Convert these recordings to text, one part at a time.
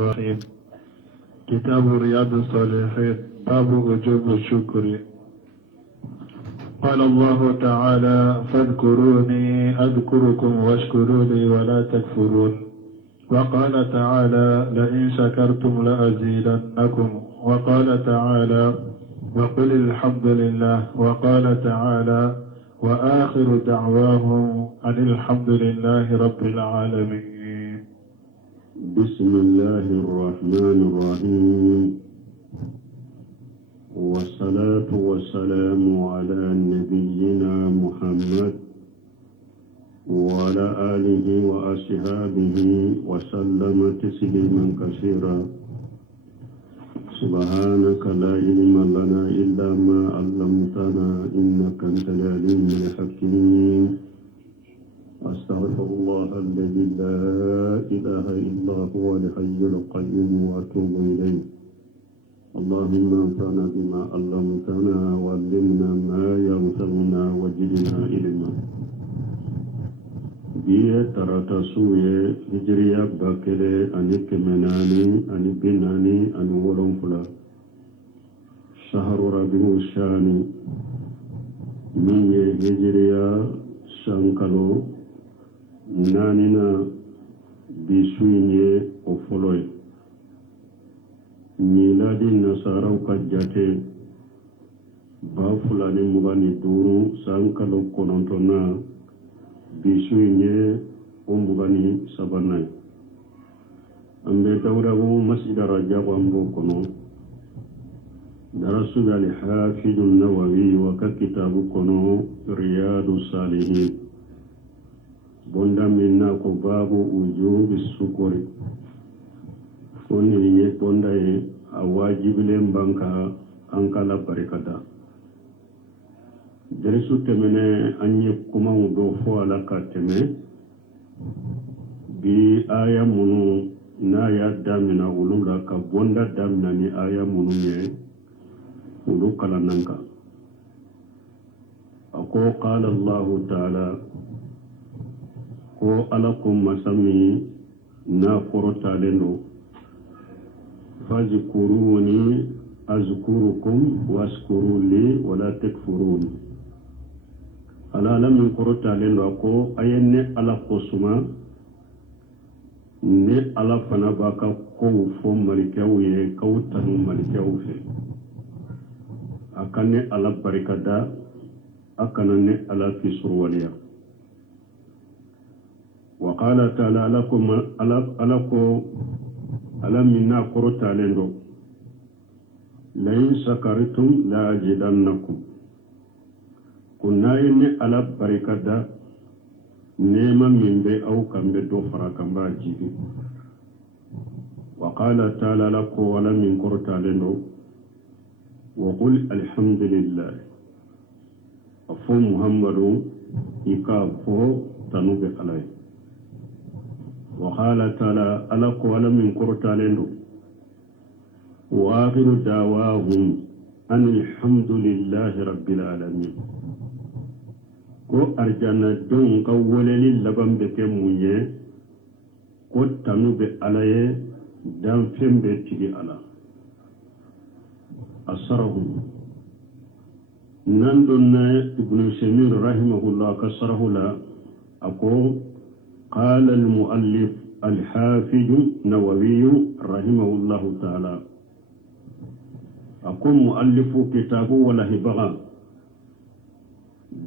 الرحيم. كتاب رياض الصالحين باب وجوب الشكر. قال الله تعالى: فاذكروني أذكركم واشكروا لي ولا تكفرون. وقال تعالى: لئن شكرتم لأزيدنكم. وقال تعالى: وقل الحمد لله. وقال تعالى: وآخر دعواهم أن الحمد لله رب العالمين. بسم الله الرحمن الرحيم، والصلاة والسلام على نبينا محمد وعلى آله وأصحابه وسلم تسليما كثيرا. سبحانك لا علم لنا إلا ما علمتنا إنك أنت العليم الحكيم. أستغفر الله الذي لا إله إلا هو الحي القيوم وأتوب إليه. اللهم انفعنا بما علمتنا وعلمنا ما ينفعنا وزدنا علما. biye tarata suye hijriya bakele ani kemenani ani binani ani wolonfula shahru rabiu shani min ye hijriya sankalo nanina bisuye o foloye miladi nasaraw ka jate ba fulani mugani duru sankalo konontona bisuye o mugani sabanay ambe dawrawo masjid rajab ambo kono darasu al hafiz an-nawawi wa ka kitabu kono riyadus salihin bonda minna ko babu ujubi sukuri fonni ye bonda ye a wajibile banka ankala barikata derisu temene anye kuma do fo ala ka teme bi aya munu na ya damina ulula ka bonda damina ni aya munu ye ulu kala nanka ako qala Allah ta'ala ko alakum masami na korotalendo fazkuruni azkurukum washkuru li wala takfurun. ala lamin korotalendo ko ayenne ala kosuma ne ala fana baka ko fo malikaw ye kawtanu malikaw fe akane ala barikada akanane ala kisruwaliya. وقال تعالى لكم ألم منا قرطا لندو لئن شكرتم لأزيدنكم. كنا يني على بركة نيما من بي أو كم بدو فراكم باجيبي. وقال تعالى لكم ولم من قرطا لندو وقل الحمد لله. أفو محمد إكافو تنوب عليه. وقال تعالى ألق ولم ينكر تالندو وآخر دعواهم أن الحمد لله رب العالمين. ko arjana don ka woleli laban be ke munye ko tanu be alaye dan fembe tigi ala asarahu nandonna ibn Samir rahimahullah kasarahu la ako قال المؤلف الحافظ النووي رحمه الله تعالى أقول مؤلف كتابه ولا هبغا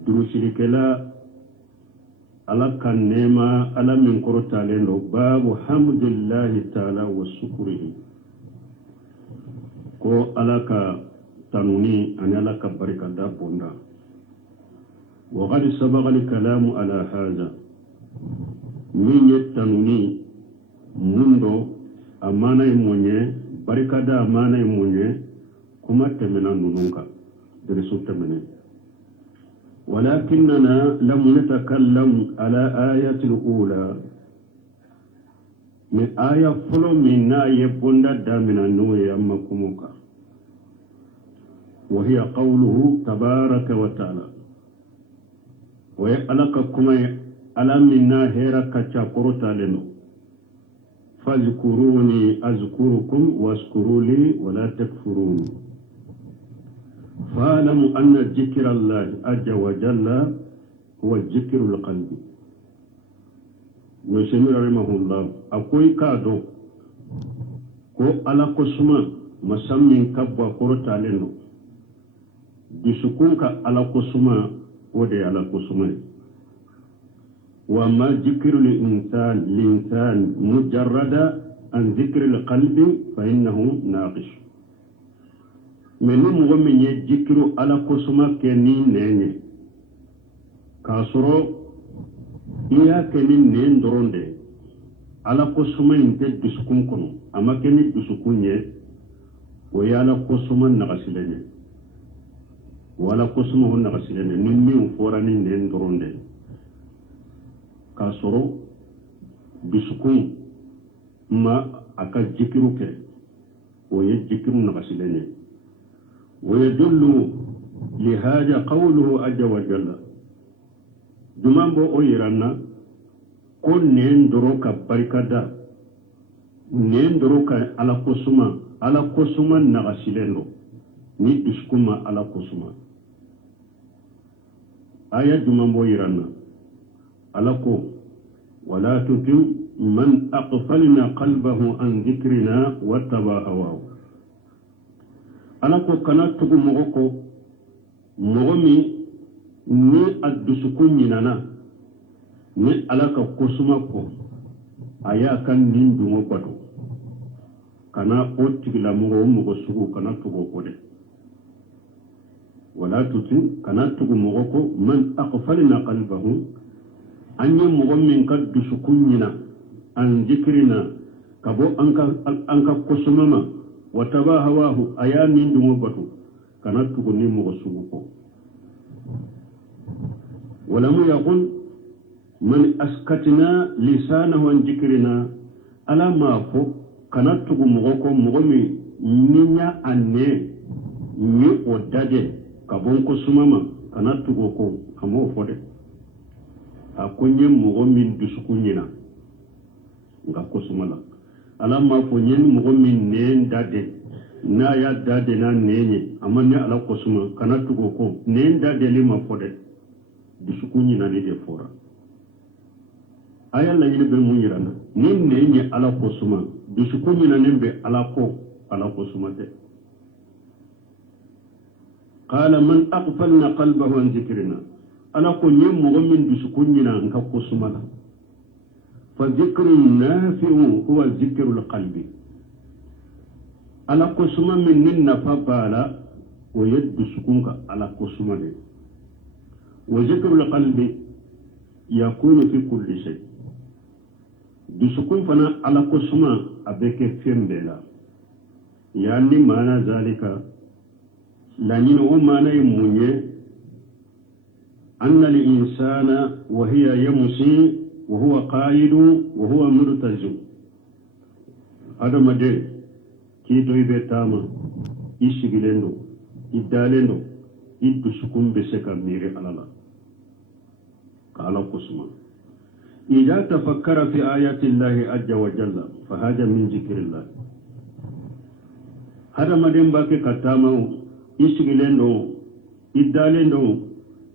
دروسك لا على كنما على من قرطة لنو باب حمد الله تعالى وشكره كو علىك تنوني أن علىك بركة دابونا وقد سبق الكلام على هذا min ye tanuni mundo amana imunye barikada amana imunye kuma temena nununka derisu temene ولكننا لم نتكلم على آية الأولى من آية فلو من يبند دامنا نوي أما كموكا وهي قوله تبارك وتعالى ويألك كما ala minna hera kacha korota leno فاذكروني أذكركم واشكروا لي ولا تكفرون فاعلموا أن ذكر الله عز وجل هو ذكر القلب. نسمي رحمه الله أقول كادو كو على قسمة مسمين كبوا كورتا لنو بسكونك على قسمة ودي على قسمة. وما ذكر الإنسان مجرد عن ذكر القلب فإنه ناقص. من مغمن يذكر على قسمة كنين نيني كاسرو إيا كنين نين درون دي على قسمة ينتج بسكون كنو أما كنين بسكون يه ويا على قسمة نغسلين وعلى قسمة نغسلين نمي وفوراني نين درون دي كاسرو بسكون ما أكا ذكرك ويذكر نغسلين. ويدل لهذا قوله عز وجل جمان بو اويرانا كون نين دروكا بركادا نين دروكا على قسما نغسلينو ني دسكما على قسما آية جمان بو اويرانا على كو ولا تطع من أغفلنا قلبه عن ذكرنا واتبع هواه. ala ko kana tugu mogo ko mogo mi ni addusukun ñinana ni ala ka kosuma ko aya kan nin dungo bato kana o tigila mogo sugu kana tugu ko de wala tuti kana tugu mogo ko man aqfalna qalbahu anya mogo min ka dusukun ñina an zikrina kabo anka kosuma ma wataba hawahu aya min dungo batu kana tugu ni mogo sugu ko ولم يقل من أسكتنا لسانه عن ذكرنا ألا ما فو كانت تقو مغوكو مغمي نينيا أني ني وداجي كابونكو سماما كانت تقوكو كمو فودي أكوني مغمي دسكونينا ngako sumala ألا ما فو نين مغمي نين دادي na ya dade na nenye amanya ala kosuma kana tugoko nen dade lima fode disukunyi na de fora aya la yile be munyirana nin nenye ala kosuma disukunyi na nembe ala kosuma te qala man aqfalna qalbahu an dhikrina ala ko nyem mo min disukunyi na nka kosuma la fa dhikru nafi'u huwa dhikru alqalbi ala kosuma min ninna fabala wa yaddu sukunka ala kosuma de wa zikru alqalbi yakunu fi kulli shay dusukun fana ala kosuma abeke fembela yani mana zalika lanino o mana yimunye anna li insana wa hiya yamsi wa huwa qa'idu wa huwa murtazu adama de kito ibe tama isigilendo idalendo iddu sukumbe seka mire alala qala qusma idha tafakkara fi ayati llahi azza wa jalla fa hada min zikrillah hada mademba ke katama isigilendo idalendo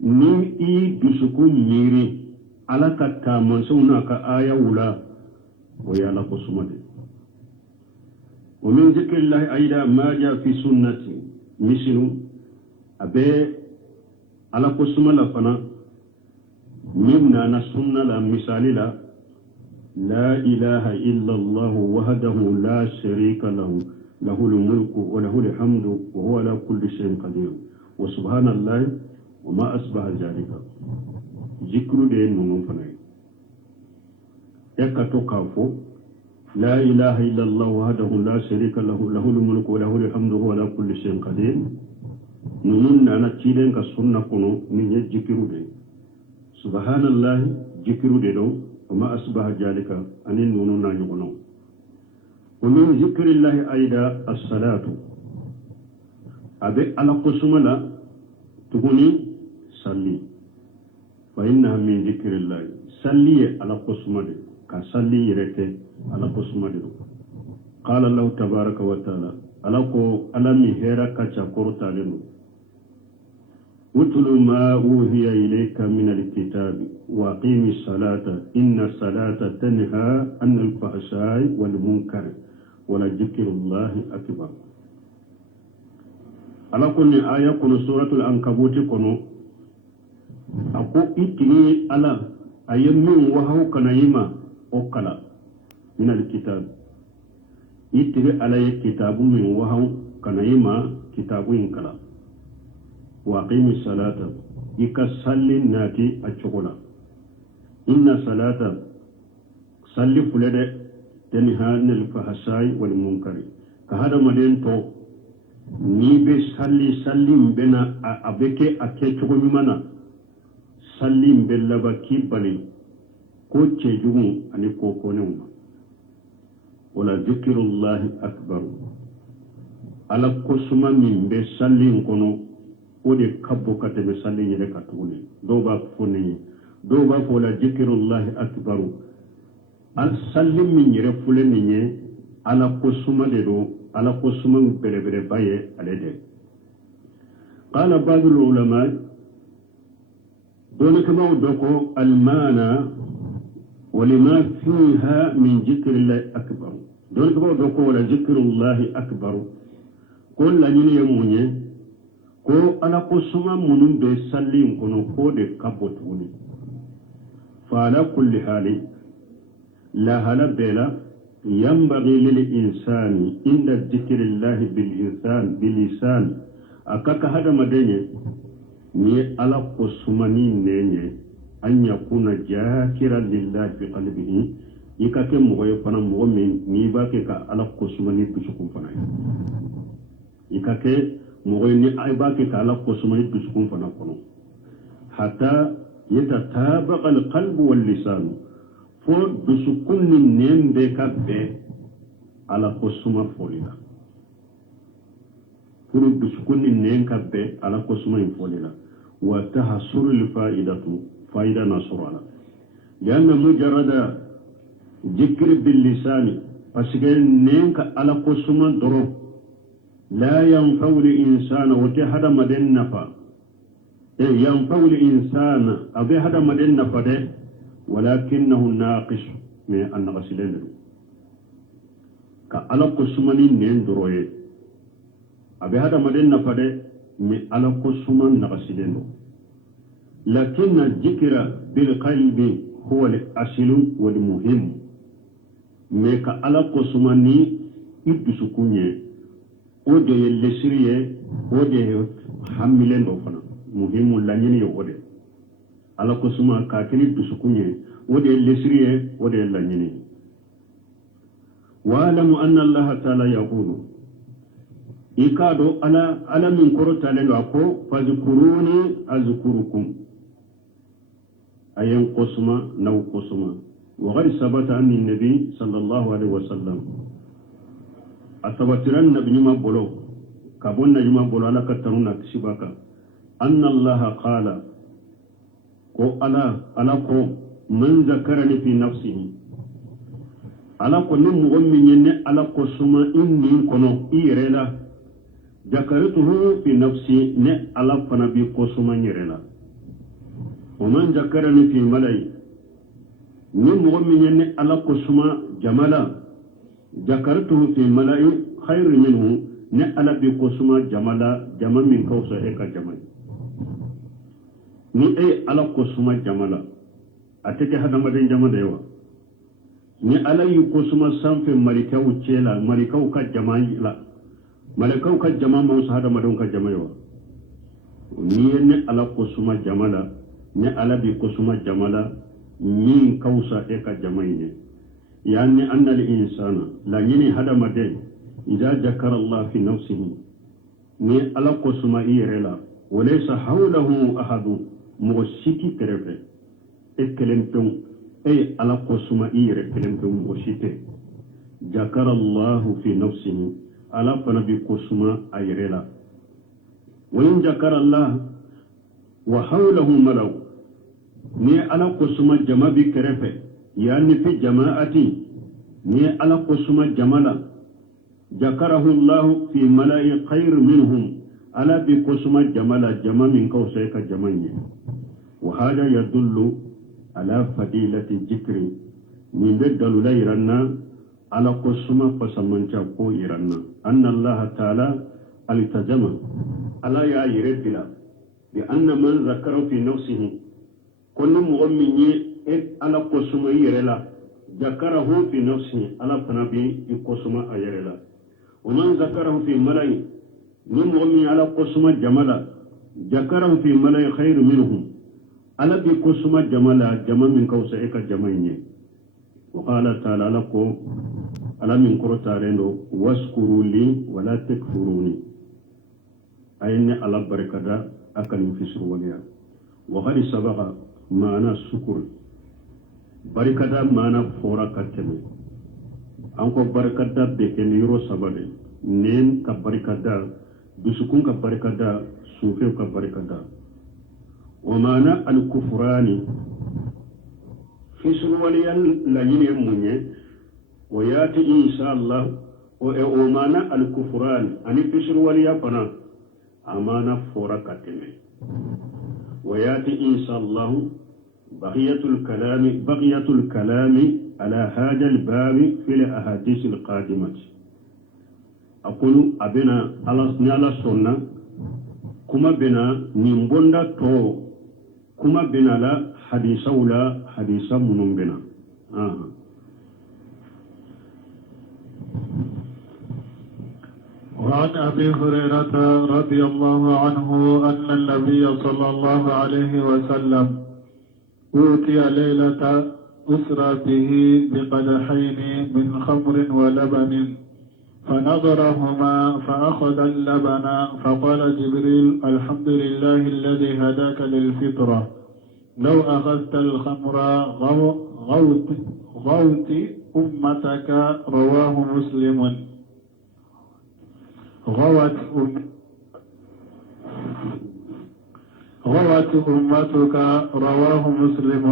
ni iddu sukum mire ala katama suna ka aya wula wa ya la qusma. ومن ذكر الله أيضا ما جاء في سنة مثل أبي على قسم لفنا ممنا نسنة مثال لا إله إلا الله وحده لا شريك له له الملك وله الحمد وهو على كل شيء قدير وسبحان الله وما أصبح ذلك ذكر دين من فنائي يكتو كافو لا إله إلا الله وحده لا شريك له له الملك وله الحمد وهو على كل شيء قدير نمنا نتيلن كسنة كنو من يذكر دي سبحان الله ذكر دي دو وما أصبح ذلك أن نوننا يغنو ومن ذكر الله أيضا الصلاة أبي على قسم لا تقولي صلي فإنها من ذكر الله صلي على قسم دي كصلي يركي ala ko sumadiru qala Allah tabaraka wa taala ala ko alami hera kacha kortalenu utlu ma uhiya ilayka min alkitab wa aqimi salata inna salata tanha anil fahsai wal munkar wa la dhikrullahi akbar ala ko ni aya kono suratul ankabut kono ako itini ala ayyamin wahaw kanayima okala min alkitab itini ala kitabu min wahaw kanayima kitabu inkala wa aqimi salata ika sallin nati achokola inna salata salli fulede tanha anil fahsai wal munkari ka hada maden to ni be salli mbena abeke ake chogo mimana salli mbella baki bali ko cejugu ani ko konewma wala dhikrullahi akbar ala ko suma min be salli kono ode kabbo katebe salli yele katune do ba foni do ba fola dhikrullahi akbar al salli min yere fuleni nye ala ko suma de do ala ko suma bere bere baye alede qala ba'd al ulama dole kama doko almana ولما فيها من ذكر الله أكبر دون كما دoko ذكر الله أكبر كل لين يمونye ko ala ko suma munun be sallin kono ko de kabotuni fa ala kulli hali la hala bela ينبغي للإنسان عند ذكر الله باللسان أكاك هذا مدني ني على قسماني نيني أن يكون جاكرا لله في قلبه يكاك مغيب فنا مغمين نيباك على قسماني بسكون فنا يكاك مغيب نيباك على قسماني بسكون فنا حتى يتتابق القلب واللسان fo dusukunni nembe kabbe ala kosuma folila furu dusukunni nem kabbe ala kosuma folila wa tahsuru al fa'idatu fa'ida nasrala lianna mujarrada dhikr bil lisan asge nem ka ala kosuma doro la yanfa'u al insana wa tahada madan nafa yanfa'u al insana abi hada madan nafa de ولكنه ناقص من النقص لنا كألا قسمني نندروي أبي هذا مدين نفده من ألا قسمان نقص لنا لكن الذكر بالقلب هو الأصل والمهم من كألا قسمني يبسكوني ودي اللسرية ودي حملين دوفنا مهم لنيني ودي ala ko suma ka kini dusukunye wode lesriye wode lanyini wa alamu anna allah ta'ala yaqulu ikado ala min korota le ko fazkuruni azkurukum ayan qosma naw qosma wa ghari sabata anni nabi sallallahu alaihi wasallam asabatiran nabi ma bolo kabonna yuma bolo ala kataruna sibaka anna allah qala ko ala ko man zakarani fi nafsihi ala ko nim mo minne ala ko suma inni kono irela zakaratuhu fi nafsi ne ala fana bi ko suma irela o man zakarani fi malai nim mo minne ala ko suma jamala zakaratuhu fi malai khairu minhu ne ala bi ko suma jamala jama min kawsa e ka jamal ni ala ko suma jamala ateke hada maden jamala yawa ni ala yu ko suma sanfe marikaw cela marikaw ka jamai la marikaw ka jama mo hada maden ka jamayawa ni ne ala ko suma jamala ni ala bi ko suma jamala min kawsa e ka jamai ne yani anna al insana la yini hada maden idza zakara allah fi nafsihi ni ala ko suma irela walaysa hawlahu ahadun موسيكي كرفه اكلمتم اي على قسمة اير اكلمتم موسيكي ذكر الله في نفسه على فنبي قسمة ايرلا وإن ذكر الله وحوله ملو ني على قسمة جماعة كرفه يعني في جماعتي ni ala kosuma jamala jakarahu Allah fi mala'i khayr minhum ala bi kosuma jamala jama min kawsa ka jamanye wa hada yadullu ala fadilati dhikri min dalula iranna ala kosuma fasamancha ko iranna anna Allah ta'ala التزم على يا يردلا لأن من ذكر في نفسه كل مؤمن على قسم يرلا ذكره في نفسه على فنبي قسم يرلا ومن ذكره في ملأ من مؤمن على قسم جملا ذكره في ملأ خير منهم على بقسم جملا جمع من كوسئك جمعين وقال تعالى لكم على من كرتارينو واشكروا لي ولا تكفروني أين على بركة أكل في سرواليا وغادي سبق معنا الشكر بركة معنا فورا كتمي أنكو بركة بكن يرو سبالي نين كبركة بسكون كبركة سوفيو كبركة ومعنى الكفران في سرواليا لين يموني وياتي إن شاء الله ومعنى الكفران أني في سرواليا فنا أمانة فورا كتمي وياتي إن شاء الله بقية الكلام على هذا الباب في الأحاديث القادمة أقول أبنا على السنة كما بنا نمبوندا تو كما بنا لا حديث ولا حديث من بنا وعن أبي هريرة رضي الله عنه أن النبي صلى الله عليه وسلم أوتي ليلة أسرى به بقدحين من خمر ولبن فنظرهما فأخذ اللبن فقال جبريل الحمد لله الذي هداك للفطرة لو أخذت الخمر غوت أمتك رواه مسلم غوت أمتك رواه مسلم.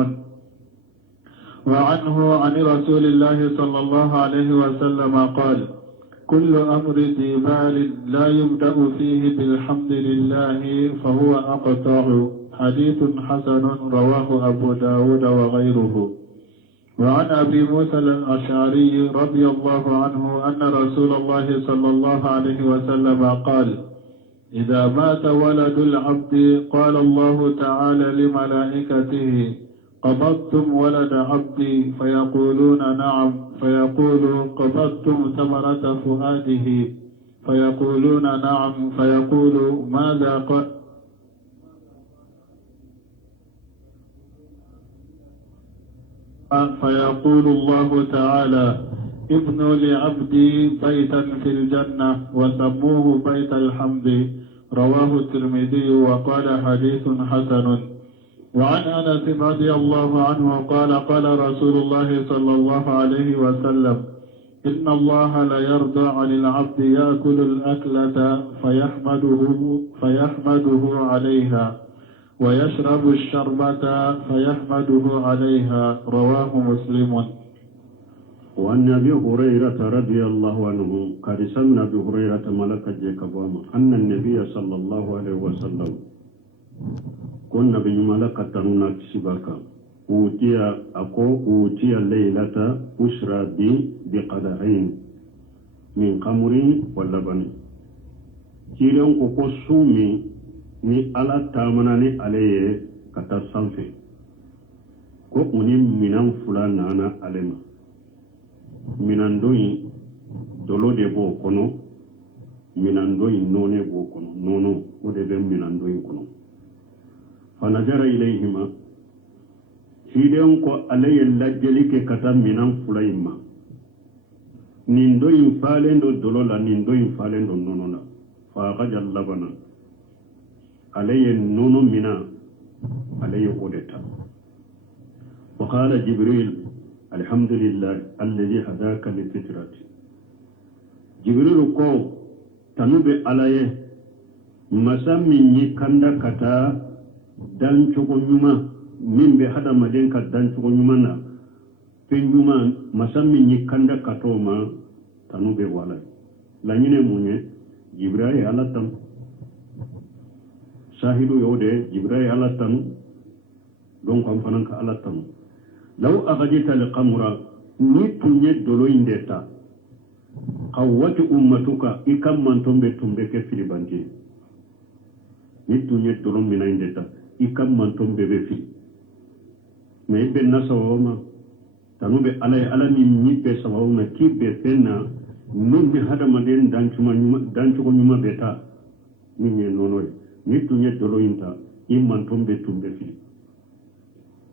وعنه عن رسول الله صلى الله عليه وسلم قال كل أمر ذي بال لا يبدأ فيه بالحمد لله فهو أقطع. حديث حسن رواه أبو داود وغيره. وعن أبي موسى الأشعري رضي الله عنه أن رسول الله صلى الله عليه وسلم قال إذا مات ولد العبد قال الله تعالى لملائكته قبضتم ولد عبدي فيقولون نعم فيقول قبضتم ثمرة فؤاده فيقولون نعم فيقول ماذا قال فيقول الله تعالى ابنوا لعبدي بيتا في الجنة وسموه بيت الحمد. رواه الترمذي وقال حديث حسن. وعن أنس رضي الله عنه قال قال رسول الله صلى الله عليه وسلم إن الله ليرضى عن العبد يأكل الأكلة فيحمده عليها ويشرب الشربة فيحمده عليها. رواه مسلم. وعن أبي هريرة رضي الله عنه قد سمى أبي هريرة ملك جيكبوما أن النبي صلى الله عليه وسلم كنا بملكة نكسبك أوتي ليلة أسرى بقدرين من خمر واللبن كيلون كوكوسومي ni ala tamanani aleye kata sanfe ko uni minan fula nana alema minan doyi dolo de bo kono minan doyi none bo kono nono o de be minan doyi kono fanajara ilayhima hiden ko aleye lajjeli ke kata minan fula imma nin doyi falendo dolo la nin doyi falendo nono la fa qajal labana عليه النون منا عليه قدتا. وقال جبريل الحمد لله الذي هداك للفطرة. جبريل قو تنوب عليه مسامي كندا كتا دان شوكو نيما من بهذا مدين كدان شوكو نيما penyuma masami ni kanda katoma tanube wala la nyine munye jibril ala tam shahidu yode jibril ala tam donc am fanan ka ala tam law aghadita liqamra ni tunye dolo indeta qawwati ummatuka ikam man tombe ke filibanti ni tunye dolo mina indeta ikam man tombe be fi mais be nasawoma tanube ala ni nipe sawawna kibe fenna min hada maden danchuma nyuma beta minye nono ni tunye dolo inta imman tombe fi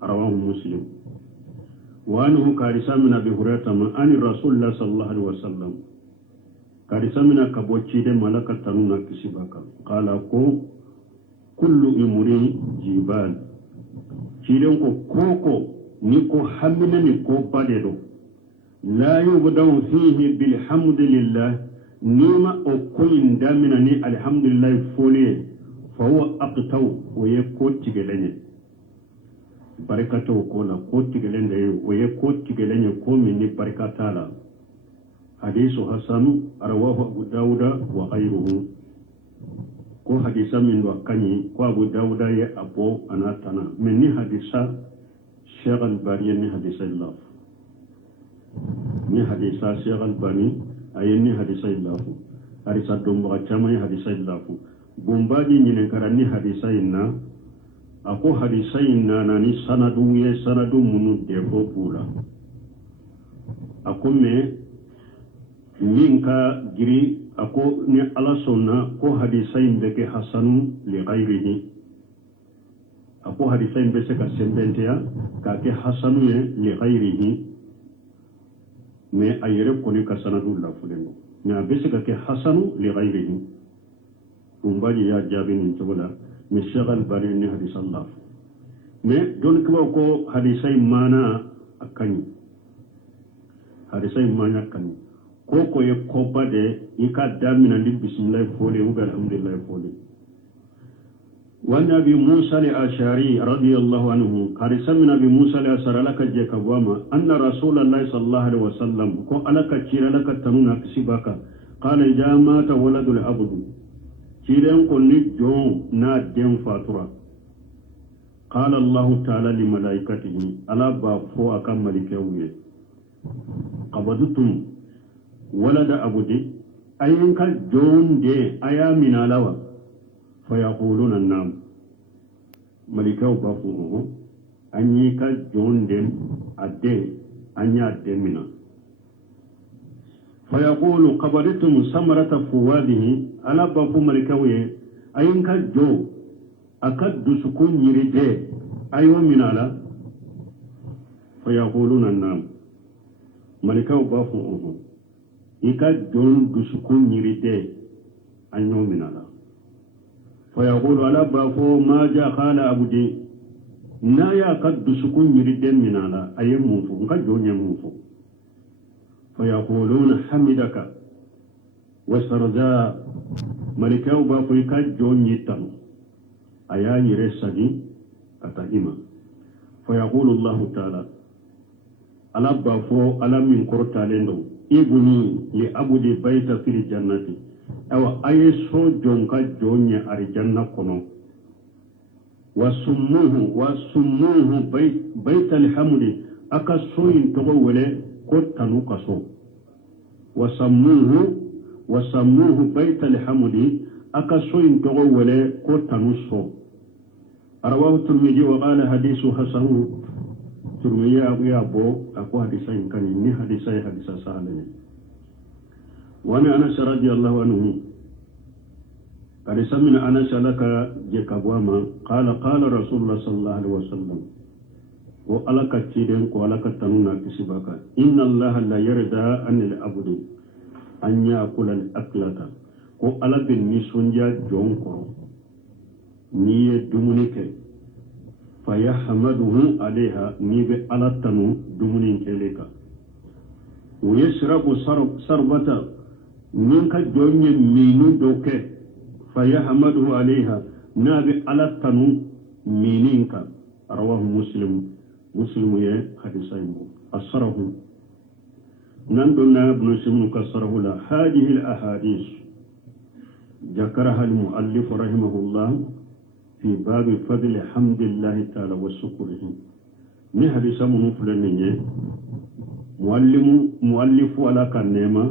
rawahu muslim wa anhu karisa min abi hurairah man ani rasulullah sallallahu alaihi wasallam karisa min kabochi de malaka tanuna kisibaka qala ko kullu imri jibal cilen ko koko ni ko hamina ni ko badedo la yubdau fihi bilhamdulillah nima o koyin damina ni alhamdulillah fole fa huwa aqtaw wa yakko tigelenye barakato ko la ko tigelende wa yakko tigelenye ko min ni barakatala hadithu hasan rawahu abu dauda wa ghayruhu ko hadisa min wa kanyi ko abu dauda ya apo anatana min ni hadisa Syekh Al-Bani ni hadisa ilaf ni hadisa Syekh Al-Bani ayeni hadisa ilafu hadisa domba chama ni hadisa ilafu bombaji nyine karani hadisa inna ako hadisa inna nani sanadu munu defo pula ako me minka giri ako ni ala sonna ko hadisa indeke hasanu li ghairihi ako hadisa imbese ka sembentea ka ke hasanu ye li ghairihi me ayere koni ka sanadu la fulengo nya bese ka ke hasanu li ghairihi umbaji ya jabi ni togola me shagal bari ni hadisa Allah me don ko hadisa mana akani hadisa mana akani ko ye ko bade ika damina ndi bismillah fole u alhamdulillah fole wa nabi Musa al-Ashari radiyallahu anhu karisa min nabi Musa al-Ashari laka je kabwama anna rasulullah sallallahu alaihi wasallam ko alaka kira laka tanuna kisibaka qala jama'ata waladul abdu kiren ko ni jon na den fatura qala Allah ta'ala li malaikatihi ala ba fo akam malikewiye qabadutum walada abudi ayin ka jonde aya minalawa fa yaquluna nam malikaw bafu anyi ka jonde ade anya de mina fa yaqulu qabadatum samarata fuwadihi ala bafu malikawiye ayin ka jo akaddu sukun yiride ayo minala fa yaquluna nam malikaw bafu ika jon dusukun yiride anyo minala fa yaqulu ala bafo ma ja qala abudi na ya kad dusukun yiride minala ayemu fu nga jonye mufu fa yaquluna hamidaka wasarja malikaw bafo ika jonyi tan aya yire sagi kata ima fa yaqulu Allah ta'ala ala bafo ala min korta lendo ibuni li abudi baita fil jannati awa ayeso jonka jonya ari janna kono wasumuhu baita alhamdi aka soyin togo wele ko tanu kaso wasammuhu baita alhamdi aka soyin togo wele ko tanu so arawahu Tirmidhi wa qala hadithu hasan Turmiya abu ya bo aku hadisa inkani ni hadisa sahalanya wa ana Anas radhiyallahu anhu hadisa min Anas alaka je kabwama qala rasulullah sallallahu alaihi wasallam wa alaka tiden ko alaka tanuna kisibaka inna Allah la yarda anil abdi an yakula al aklata ko alabin ni sunja jonko ni dumunike فيحمده عليها نيب ألتنو دمنين كليكا ويشرب صربة منك جوني مينو دوكي فيحمده عليها ناب ألتنو مينينك رواه مسلم يا حديثين الصرف نندنا ابن سمك الصرف لا هذه الأحاديث ذكرها المؤلف رحمه الله في باب فضل حمد الله تعالى وشكره نهدي سمه فلنية مؤلف على كنما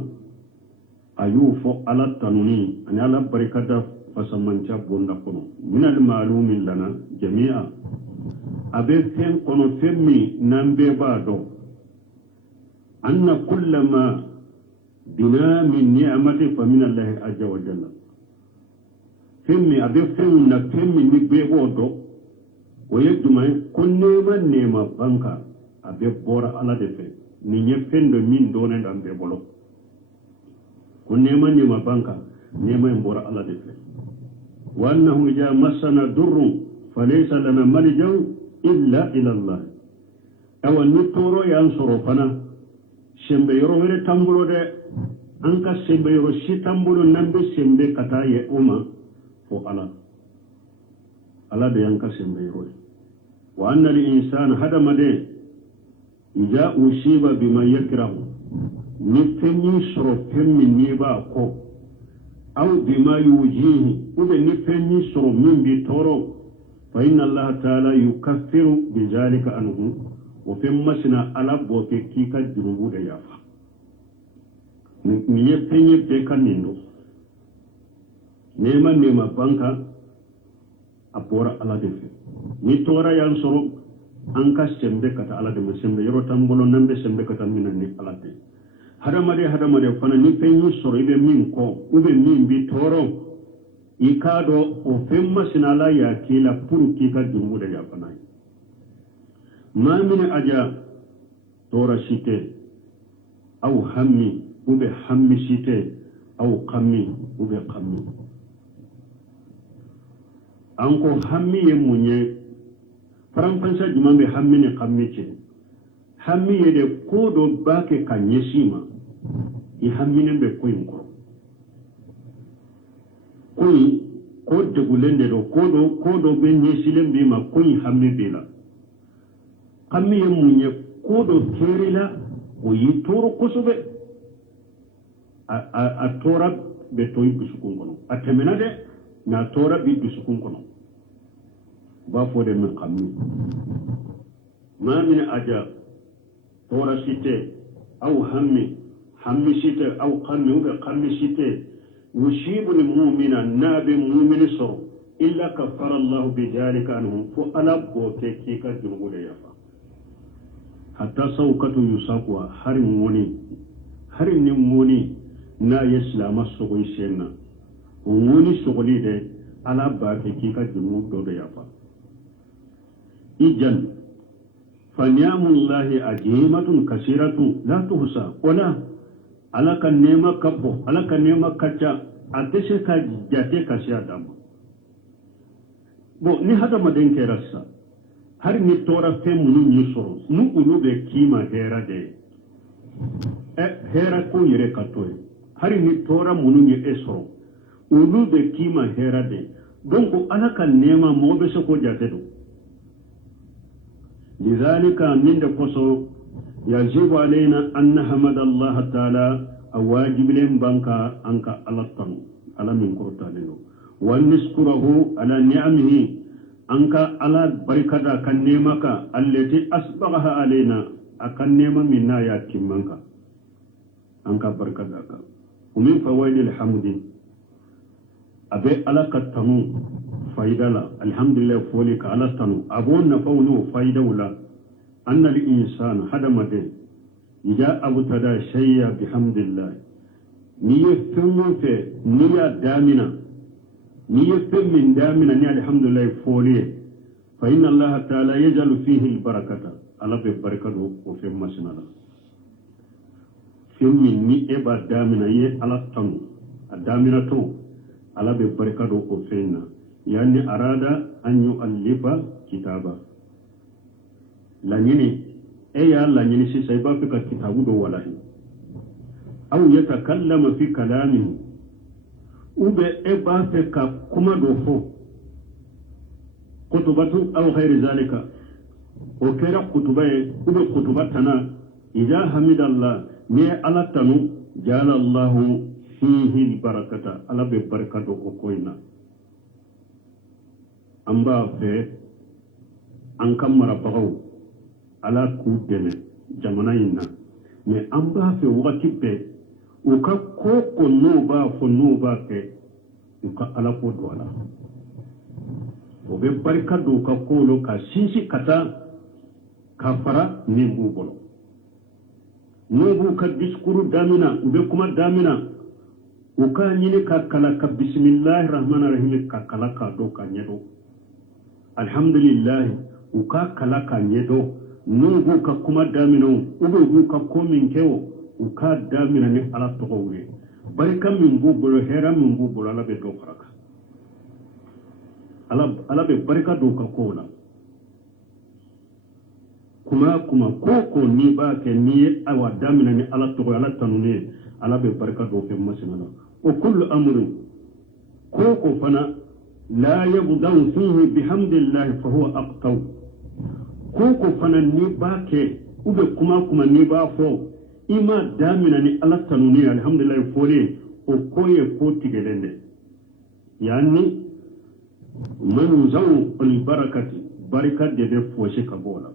أيوف على التنوني أن على بركة فسمنت بندقنا من المعلوم لنا جميعا أبي فين كنو فمي نمبي بادو أن كل ما بنا من نعمة فمن الله عز وجل فمي أبي فين نفمي نبي بادو ويجمع كل نعمة بانكا أبي بورا على دفع نيفين دو من دون نمبي بولو كل نعمة بانكا نعمة بورا على دفع وأنه إذا مسنا ضر فليس لنا ملجأ إلا إلى الله أو نتورو ينصر فنا سيمبيرو غير تامبولو ده أنك سيمبيرو شي تامبولو نمبي سيمبي كتا يأوما فو الله ده أنك سيمبيرو وأن الإنسان هذا مده إذا أصيب بما يكره نفني شرف من نيبا كو أو بما يوجيه وده نفني شرف من بيتورو فإن الله تعالى يكفر بذلك عنه وفي مسنا على بوتكيك الجنوب يافا نيبتني بكان نينو نيما بانكا أبورا على دفع نتورا ينصرو أنكا سمبكة على دفع سمبكة يرو تنبولو نمبي سمبكة منني على دفع hadamade fana ni fenyi soro ibe min ko ube min bi toro ikado o femma sinala ya kila puru kika jumbu da ya fana ma min aja tora site au hammi ube hammi site au qammi ube qammi anko hammi ye munye faranfansa jumambe hammi ne qammi ce hammi ye de kodo bake kanyesima i hamminen be koyin koro koyi ko degulende do kodo be nyesilen be ma koyi hammi be la kammi ye munye kodo kerila o yi toro kosobe a tora be toyi dusukun kono a temena de na tora bi dusukun kono ba fode min kammi ma min aja tora site aw hammi شتى أو قم شتى يصيب المؤمن النابي مؤمن صر إلا كفر الله بذلك عنه فألب وكيك جنوب يافا حتى سوكة يساقوا هرم موني نا يسلام السوغي سينا وموني سوغلي دي على باكيك جنوب يافا إجن فنعم الله عجيمة كثيرة لا تحصى ولا alaka nema kabbo alaka nema kacha adeshe ka jate ka sha dama bo ni hada maden ke rassa har ni tora fe munu ni soro nu ulu be kima hera de hera ko yere katoy har ni tora munu ni esoro ulu be kima hera de donc alaka nema mo be so ko jate do lidhalika min de koso يجب علينا أن نحمد الله تعالى أواجب لهم بانكا أنك على الطن على من قرطانه ونشكره على نعمه أنك على بركة كنيمك التي أسبغها علينا أكنيم منا ياتي منك أنك بركة ومن فوائد الحمد أبي على كتنو فايدة الحمد لله فولك على الطن أبون نفونه فايدة ولا أن الإنسان خدمته إذا أبتدى شيء بحمد الله نيفهم في نيا دامنا نيفهم من دامنا نيا الحمد لله فوليه فإن الله تعالى يجعل فيه البركة على ببركة وفي مسنا في من نيبا دامنا يه على التنو الدامنا تو على ببركة وفينا يعني أراد أن يؤلف كتابا لانيني ايا لانيني سي سيبا في كتابو دو والله او يتكلم في كلامه ube eba في كما دو فو كتبته او غير ذلك وكرا كتبه ube كتبتنا إذا حمد الله ني على تنو جعل الله فيه البركة على ببركة وكوينا أمبا في أنكم مربعو على كودنا جمعنا mais an b'a fɛ wagati bɛɛ u ka ko n'u b'a fɔ n'u b'a kɛ u ka ala ko don a la o bɛ barika don u ka ko la ka sinsin ka taa ka fara min b'u bolo n'u b'u ka disikuru daminɛ u bɛ kuma daminɛ u ka ɲini ka kala ka bisimilahi rahmani rahim ka kala k'a dɔn ka ɲɛdɔn alhamdulilahi u ka kala ka ɲɛdɔn n'u b'u ka kuma daminɛ u b'u ka ko min kɛ u ka daminɛ ni ala tɔgɔw ye barika min b'u bolo hɛrɛ min b'u bolo ala bɛ dɔ fara kan ala bɛ barika don ka kow la kuma ko n'i b'a kɛ n'i ye awa daminɛ ni ala tɔgɔ ala tanunen ye ala bɛ barika don kɛ masina la o kullu amrin ko fana la yabda'u fihi bihamdillahi fa huwa aqtaw ko fana n'i b'a kɛ u bɛ kuma n'i b'a fɔ i ma daminɛ ni ala tanunen ye alhamdulilahi fɔlen o ko ye ko tigɛlen dɛ yanni manzaw albarakati barika de bɛ fosi ka bɔ la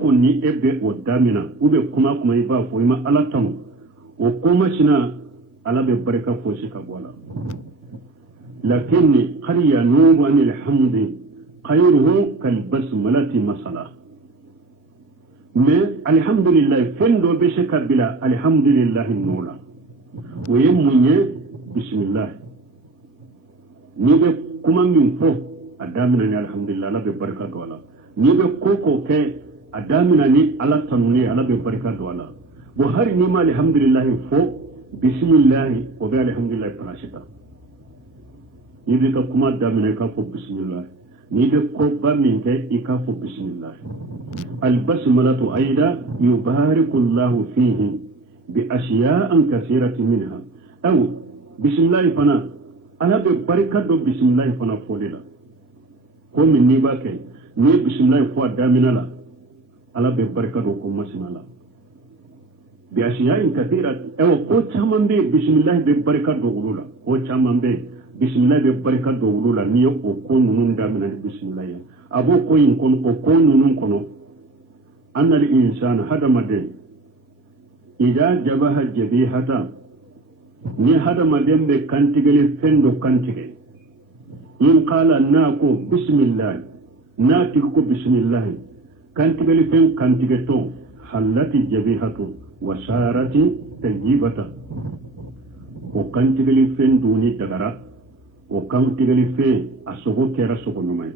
ko ni e bɛ o damina u bɛ kuma i b'a fɔ i ma ala tanu o ko masina ala bɛ barika fosi ka bɔ la lakinni qad yanubu anil hamdi khayruhu kal basmalati masala mais alhamdulillah fendo be se ka bila alhamdulillah nola o ye munye bismillah ni be kuma min fo adamina ni alhamdulillah ala be baraka do ala ni be koko ke adamina ni ala tanuni ala be baraka do ala bo hari ni ma alhamdulillah fo bismillah o be alhamdulillah parashita ni be ka kuma adamina ka fo bismillah ni be ko ba min ke ka fo bismillah albasmalatu aida yubariku Allah fihi bi ashiya'an kathiratin minha aw bismillah fana ala be barika do bismillah fana folila ko min ni ba ke ni bismillah fo adamina la ala be barika do ko masina la bi ashiya'in kathiratin aw ko chaman be bismillah be barika do ulula ko chaman be bismillah be barika do ulula ni o ko nunun damina bismillah ya abo ko yin kon o ko nunun kono anna al insana hadamade ida jabaha jabihata ni hadamaden be kantigele fendo kantige in qala nako bismillah nati ko bismillah kantigele fen kantige to halati jabihatu wa sarati tajibata o kantigele fen duni tagara o kantigele fe asogo kera sogo numay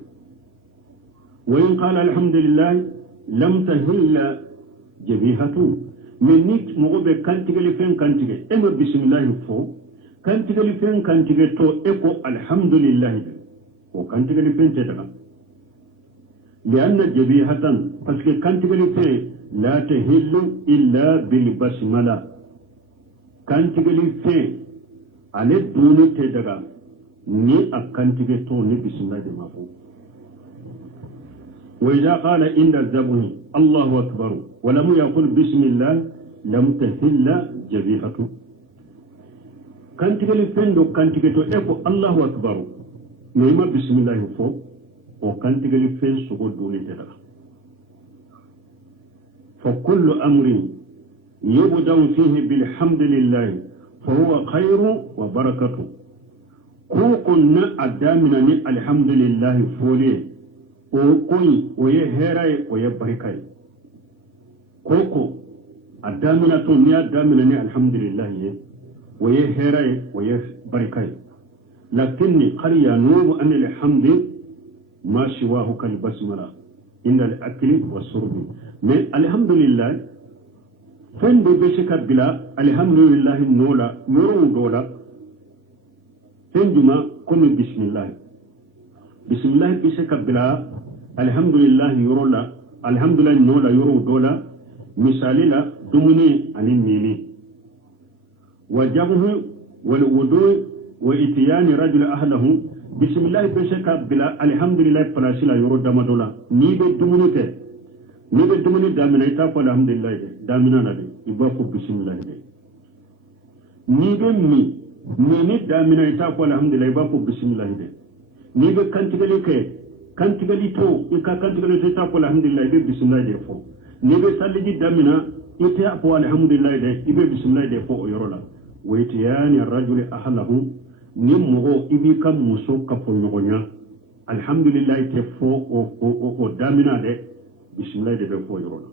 wa in qala alhamdulillah lam tahilla jabihatu min nit mogo be kantigeli fen kantige ema bismillah fo kantigeli fen kantige to eko alhamdulillah o kantigeli fen tedaka lianna jabihatan parce que kantigeli fe la tahillu illa bil basmala kantigeli fe ale duni tedaka ni akantige to ni bismillah de mafo وإذا قال عند الذبح الله أكبر ولم يقل بسم الله لم تهل جبيهته كان تقول فندو كان تقول إيكو الله أكبر نيما بسم الله فوق وكان تقول فين سقود دوني تدرى فكل أمر يبدأ فيه بالحمد لله فهو خير وبركته كوكنا أدامنا الحمد لله فوليه o koyi o ye hɛrɛ ye o ye barika ye koko a damina to ni a damina ni alhamdulillah ye o ye hɛrɛ ye o ye barika ye lakinni qad yanubu an alhamdi ma siwahu kal basmala inda al akli wa surbi mais alhamdulillah fen do be se ka bila alhamdulillah nola yoro dola fen juma comme bismillah bismillah bi se ka bila alhamdulillah yorola alhamdulillah nola yoro dola misali la dumuni ani mimi wajabuhu wal wudu wa itiyani rajul ahlahu bismillah bi se ka bila alhamdulillah falasila yoro damadola ni be dumuni te ni be dumuni damina ita ko alhamdulillah de damina na de iba ko bismillah de ni be ni damina ita ko alhamdulillah iba ko bismillah de ni be kantigali to ika kantigali to ita ko alhamdulillah ibe bismillah de fo ni be salliji damina ita ko alhamdulillah de ibe bismillah de fo o yorola waytiyani ar-rajuli ahlahu ni mo ibi kam muso ka fo nyogonya alhamdulillah te fo o damina de bismillah de be fo yorola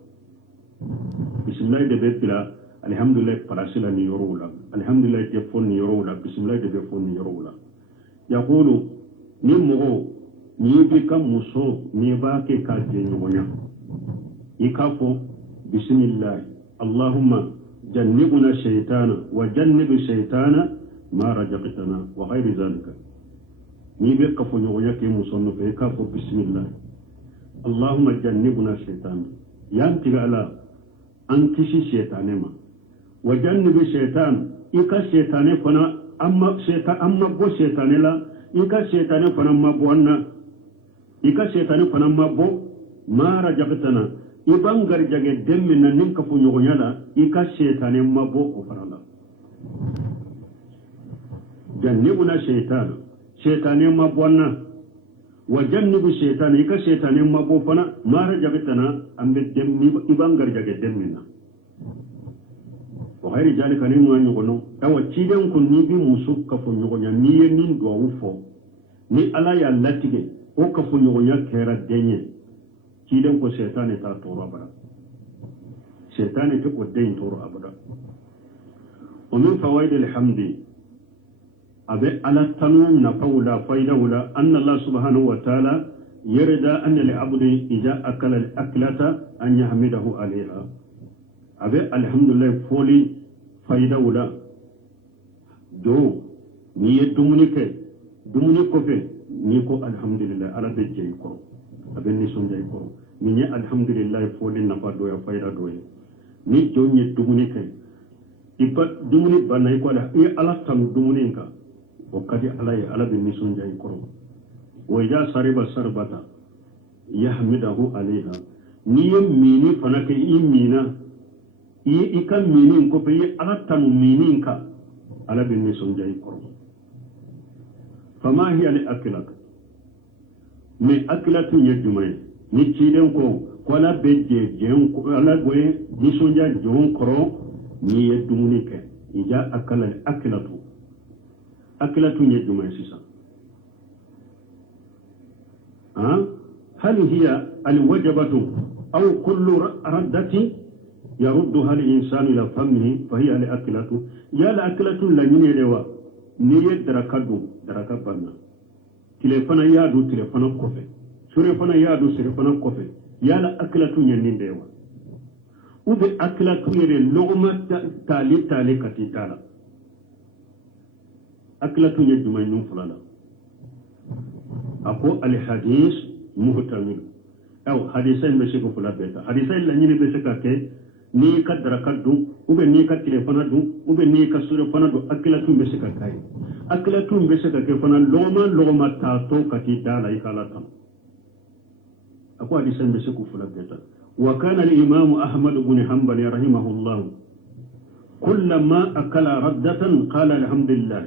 bismillah de be bila alhamdulillah parasila ni yorola alhamdulillah te fo ni yorola bismillah de be fo ni yorola yaqulu ni mo ni bi kam muso ni ba ke ka je nyogonya ikafo bismillah allahumma jannibna shaytana wa jannib shaytana ma rajaqtana wa ghayr zalika ni be ka fo nyogonya ke muso no fe ka fo bismillah allahumma jannibna shaytana yantiga ala an kishi shaytane ma wa jannib shaytan ika shaytane fana amma go shaytane la ika shaytane fana ma bo anna ika shaytane fana ma bo ma rajaqtana iban garjage demmin nan nin ka fu nyogonya la ika shaytane ma bo o fana la jannibna shaytan shaytane ma bo anna wa jannibu shaytan ika shaytane ma bo fana ma rajaqtana ambe demmi iban garjage demmin na wa hayri jalika ni mo nyogono tawa ciden kun ni bi musu ka fu nyogonya ni yen do wufo ni ala ya latige o ka fu nyogonya kera denye ciden ko shaytane ta toro abada shaytane ta ko den toro abada wa min fawaid alhamdi abe ala tanu na faula faidawla anna allah subhanahu wa ta'ala yarda anna li abdi idha akala al-aklata an yahmidahu alayha abe alhamdulillah foli faidawla do ni dumuni ko fe ni ko alhamdulillah ala be jey ko abe ni son jey ko ni alhamdulillah foli na fado ya faida do ni jonye dumuni ke ipa dumuni banay ko da e ala tam dumuni ka o kadi ala be ni son jey ko wa ja sariba sarbata yahmidahu alayha ni mini fanake imina ikan minin ko pe ala tam minin ka ala be ni son jey ko fama hiya li akilak me akilatu yedumay ni ciden ko ala be jen ko ala goye ni sonja jon koro ni yedumuni ke ija akilatu yedumay sisa هل هي الوجبة أو كل ردة يردها الإنسان إلى فمه فهي الأكلة يا الأكلة لمن يلوى نية دركة برنا تلفنا يادو تلفنا كوفي سرفنا يادو سرفنا كوفي يا الأكلة ينين ديوى وبي أكلة يلي لغمة تالي كتيتالا أكلة يجمعين فلالا أقول الحديث مهتمل أو حديثين بسيكو فلا بيتا حديثين لنيني بسيكا كي نيكا دركات دو وبي نيكا تليفانا دو وبي نيكا سورفانا دو أكلتون بسيكا كاي أكلتون بسيكا كي فانا لغما تاتو كتي دالا إكالاتا أقول حديثين بسيكو فلا بيتا وكان الإمام أحمد بن حنبل رحمه الله كلما أكل ردة قال الحمد لله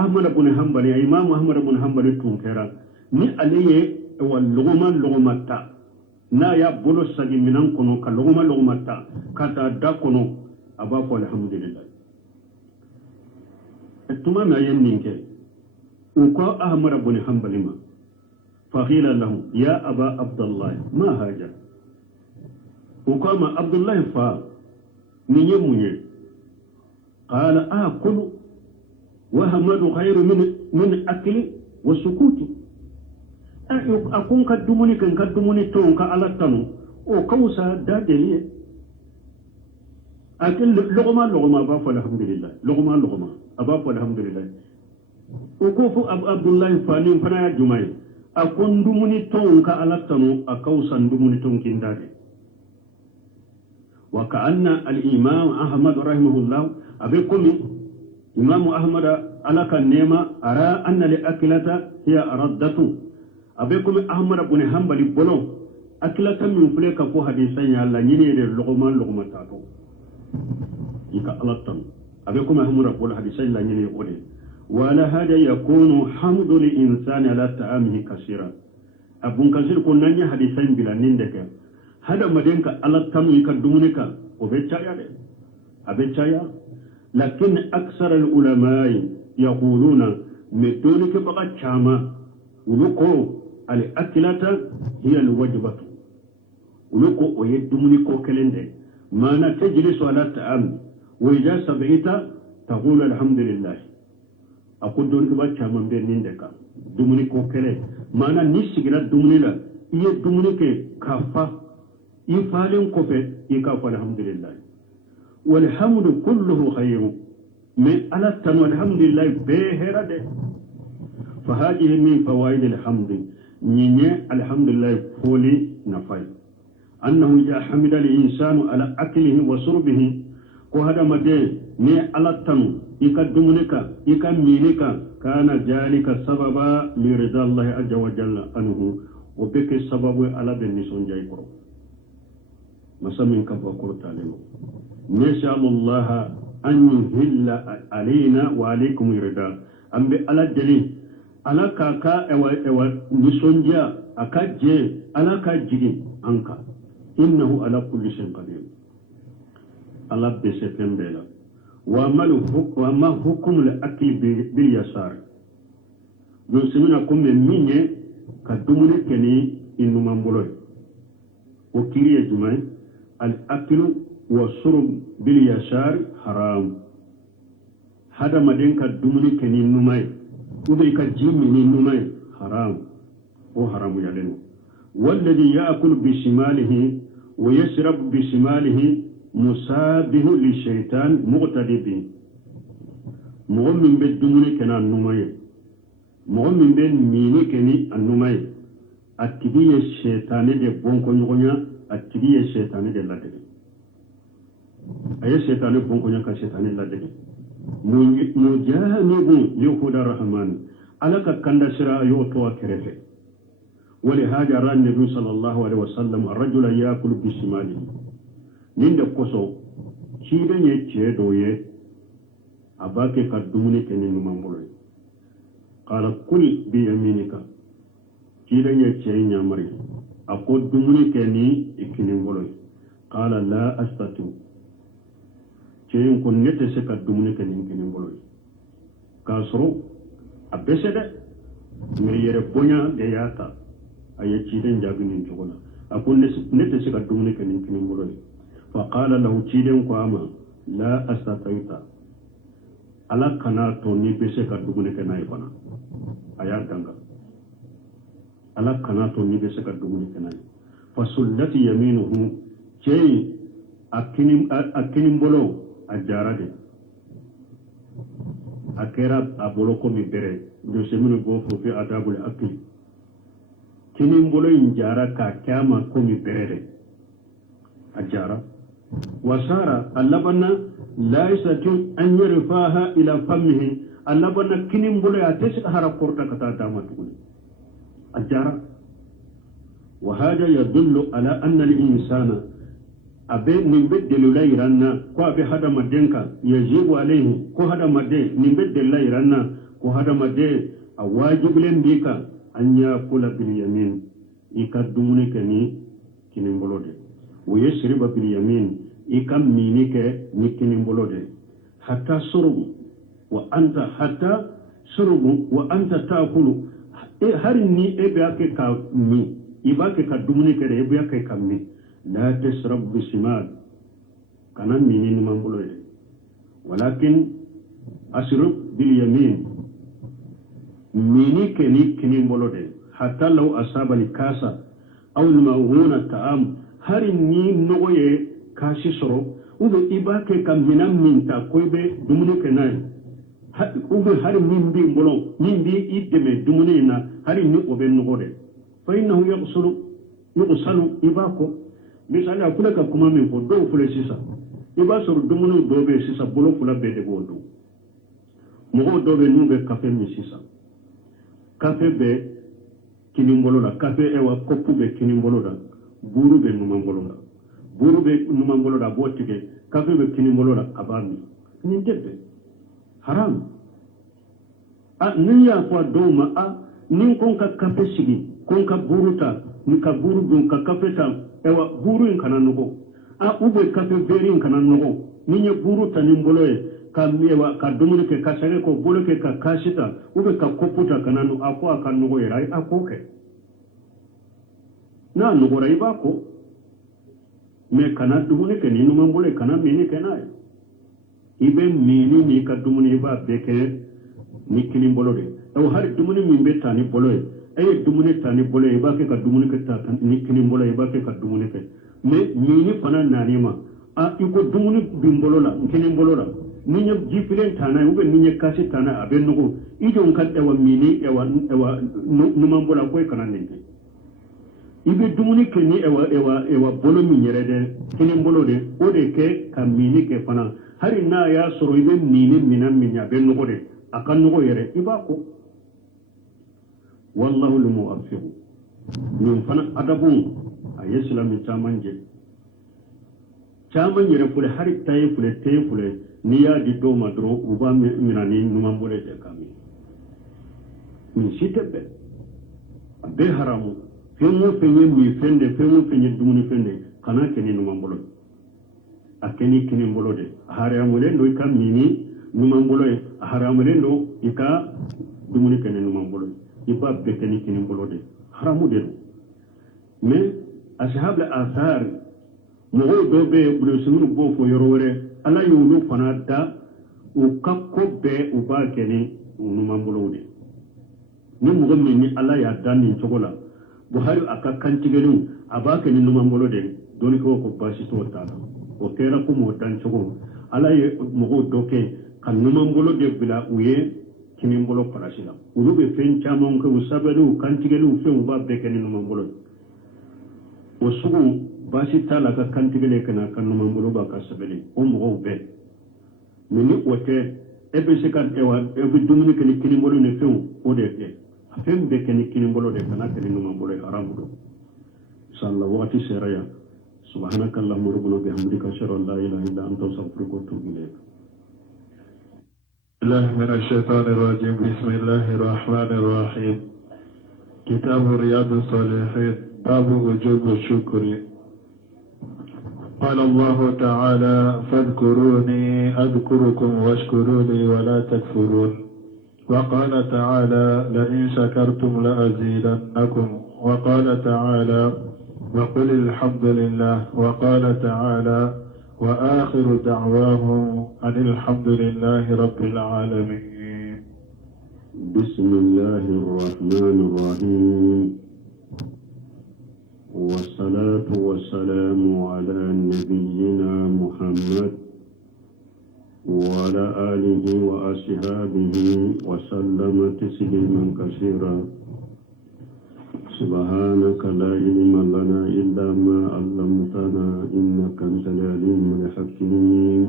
أحمد بن حنبل إمام أحمد بن حنبل تنكرا ni aliye wa lugumata na ya bolo sagi minan kono ka lugumata kata da kono aba ko alhamdulillah tuma na yen ninke uko ahmad ibn hanbal ma fa qila lahu ya aba abdullah ma haja uko ma abdullah fa ni yemunye qala akulu wa hamadu khairu min akli wa sukuti akun ka dumuni ton ka alatanu o kausa da deliye akil lugma ba fa alhamdulillah lugma aba fa alhamdulillah o ko fu abdullah fani fana ya jumai akun dumuni ton ka alatanu akausa dumuni ton kindade wa ka'anna al-imam ahmad rahimahullah abikum imam ahmad alaka nema ara anna li aklata hiya raddatu abe kuma ahmad ibn hanbali bono akilata min fule ka ko hadisan ya Allah nyine de luguma tato ika alatan abe kuma hamura ko hadisan la nyine ko de wala hada yakunu hamdu li insani ala ta'amihi kasira abun kasir ko nanya hadisan bilanin de ka hada madenka alatan ika dumunika o be chaya de abe chaya lakin aksar al ulama yaquluna medonike baka chama uluko al akilata hiya al wajibatu uluko oye dumuniko kelende mana tajlisu ala ta'am wa idha sab'ita taqulu alhamdulillah akudon ke ba chama be nindeka dumuniko kele mana nisigira dumunila iye dumunike kafa ifalen kofe ikafa alhamdulillah والحمد كله خير من ألت والحمد لله بهرده فهذه من فوائد الحمد نيني الحمد لله فولي نفاي أنه إذا حمد الإنسان على أكله وشربه وهذا مدى ني ألتن إكا دمنك إكا مينك كان ذلك سببا لرضا الله عز وجل عنه وبك السبب على بالنسون جايكرو مسمين كفا قرطا له نسأل الله أن يهل علينا وعليكم رضا أم على الدليل على كاكا اوا نسونجا أكاجي على كاجي أنك إنه على كل شيء قدير على بسفن بلا وما حكم الأكل باليسار نسمينا كم من كدومني كني إنه ممبلوي وكيري جمعي الأكل والشرب باليسار حرام هذا مدينك الدمني كني نماي وبيك جيمني نماي حرام وحرام يلنو والذي يأكل بشماله ويشرب بشماله مسابه للشيطان مقتدي به مؤمن بالدمني كنا نماي مؤمن بالميني كني النماي التبيه الشيطان دي بونكو نغنيا التبيه الشيطان دي لدي aye shetane bonkonya ka shetane ladege mujahanibu yuhuda rahman alaka kanda sira ayo to akerefe wali haja ran nabi sallallahu alaihi wasallam ar-rajula yakulu bishimali ninde koso kidan ye chedoye abake ka dumuni kenin mambolo qala kul bi yaminika kidan ye chenya mari ako dumuni keni ikinin bolo qala la astatu ceyin ko nete se ka dumuni ke nin kinin bolo ka soro abese de me yere bonya de yata aye ciden jabi nin jogola akon nete se ka dumuni ke nin kinin bolo fa qala lahu ciden ko ama la astataita ala kana to ni bese ka dumuni ke nay bana aya danga ala kana to ni bese ka dumuni ke nay fa sullati yaminuhu ceyi akinim bolo ajarade akera aboloko mi bere do semino go fo fi adabul akli kinim bolo injara ka kama ko mi bere ajara wasara allabana la yastati an yarfaha ila famihi allabana kinim bolo atesi hara korta kata dama tukuni ajara wa hada yadullu ala anna al insana abe nimbe delula iranna ko abe hada madenka yajibu alayhi ko hada made nimbe delula iranna ko hada made awajibulen bika anya kula bil yamin ikadumune kani kinimbolode wa yashriba bil yamin ikam minike nikinibolode hatta surubu wa anta taakulu harini ebe ake ka mi ibake kadumune kere ebe ake kammi لا تشرب بشمال كان منين منبلوه ولكن أشرب باليمين مني كني مبلوه حتى لو أصاب الكاسة أو المؤونة الطعام هرني نويه كاشي سرو ube ibake kam minam minta koybe dumuni kenay ube hari min bi mbolo min bi ideme dumuni na hari ni obe nugode fa innahu yuqsalu ibako misali akula ka kuma min fo do fule sisa iba sor dumunu do be sisa bolo fula be de bodo mo do be nube kafe mi sisa kafe be kinimbolo la kafe ewa kopu be kinimbolo da buru be numangolola buru be numangolola bo tige kafe be kinimolola abami ni debbe haram a ni ya kwa doma a ni kon ka kafe sigi kon ka buruta ni ka buru dun ka kafe ta ewa buru in kana nugo a ube kafe veri in kana nugo ni nye buruta ni mboloye ka mewa ka dumuni ke ka sare ko bolo ke ka kashita ube ka koputa kana nu akwa ka nugo yera akoke na nugo rai bako me kana dumuni ke ni numambole kana mini ke nae ibe mini ni ka dumuni ba beke ni kini bolode ewa hari dumuni mimbe tani boloye eye dumuni tani boloye ba ke ka dumuni ke ta ni kini boloye ba ke ka dumuni ke me mini fana nanima a iko dumuni bimbolola kini bolola ninya jifilen tana ube ninya kasi tana abe nugo ijo nkat ewa mini ewa numambola koy kana nenge ibe dumuni ke ni ewa bolo minyere de kini bolo de ode ke ka mini ke fana hari na ya soro ibe mini minan minya be nugo de akan nugo yere iba ko wallahu lumuwaffiq min fana adabun ayesla mi tamanje caman yere fule hari taye fule teye fule ni ya di do madro uba minani numambole de kami min sitebe be haramu fengo fenye mi fende fengo fenye dumuni fende kana keni numambolo akeni kini mbolo de haramule ndo ikamini numambolo haramule ndo ika dumuni keni numambolo iba bekeni kini mbolo de haramu de mais ashab al athar mogo do be bulusunu bo fo yorore ala yulu fana da u kakko be u ba keni numambolo de ni mogo ni ala ya dani chogola buhari aka kantigenu abaka ni numambolo de doni ko bashi to tala o kera ko mo dan chogo ala ye mogo doke kan numambolo de bila uye kinimbolo parashila urube fen chamon ko usabelu kantigenu fe u ba be keni numambolo o sugu bashi tala ka kantigele kana kan numambolo ba ka sabeli o mogo be mini ote ebe se kan ewa ebe dumuni keni kinimbolo ne fe o de te afem be keni kinimbolo de kana keni numambolo haramu do sallallahu wati seraya subhanaka allahumma rabbana bihamdika ashhadu an la ilaha illa anta astaghfiruka wa atubu ilayk الله من الشيطان الرجيم بسم الله الرحمن الرحيم كتاب رياض الصالحين باب وجوب الشكر قال الله تعالى فاذكروني أذكركم واشكروا لي ولا تكفرون وقال تعالى لئن شكرتم لأزيدنكم وقال تعالى وقل الحمد لله وقال تعالى وآخر دعواهم أن الحمد لله رب العالمين بسم الله الرحمن الرحيم والصلاة والسلام على نبينا محمد وعلى آله وأصحابه وسلم تسليما كثيرا سبحانك لا علم لنا إلا ما علمتنا إنك أنت العليم الحكيم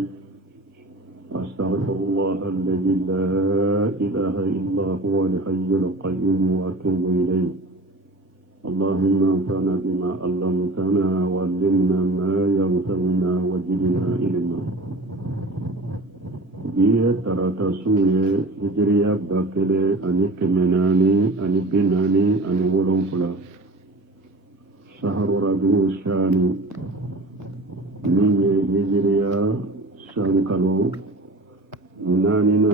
أستغفر الله الذي لا إله إلا هو الحي القيوم وأتوب إليه اللهم انفعنا بما علمتنا وعلمنا ما ينفعنا وزدنا علما Dia tarata suye hijriya bakele ani kemenani ani binani ani wolonfula shaharu rabiu shani minye hijriya shankalo nani na